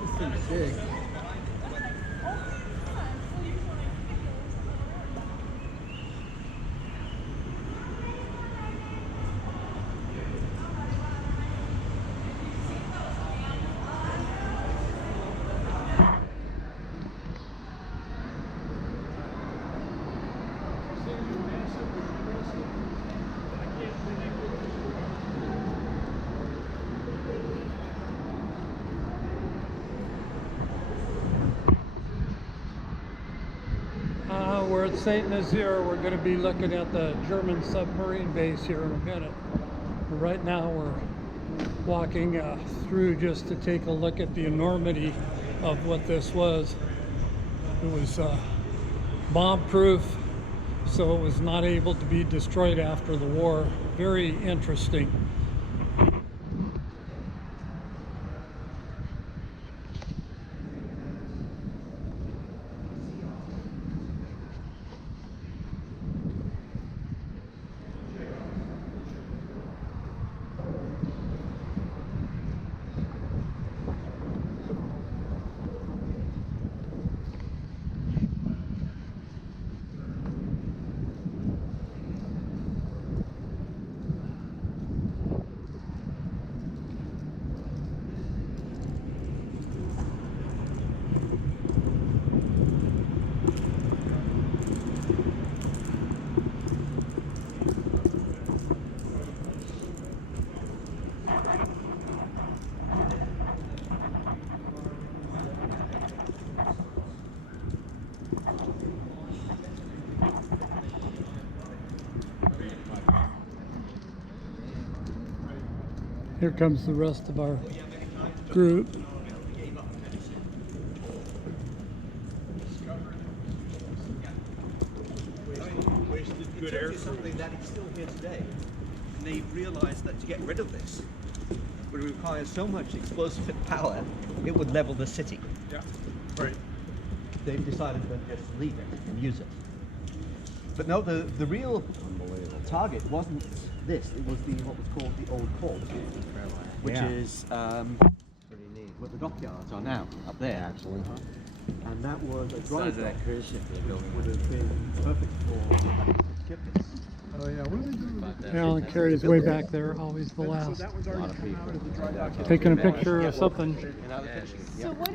This thing's big. We're at Saint-Nazaire. We're going to be looking at the German submarine base here in a minute. But right now we're walking through just to take a look at the enormity of what this was. It was bomb-proof, so it was not able to be destroyed after the war. Very interesting. Here comes the rest of our group. Wasted good air. Something that is still here today. And they've realized that to get rid of this would require so much explosive power, it would level the city. Yeah, right. They've decided to just leave it and use it. But no, the real target wasn't this. It was what was called the Old Port, which is where the dockyards are now, up there actually. And that was a dry dock, which would have been perfect for shipments. Oh yeah, what do they do with that? Alan carries way back there, always the last. So that one's already come out of the dry dock. Taking a picture of something. And now they're finishing it. So what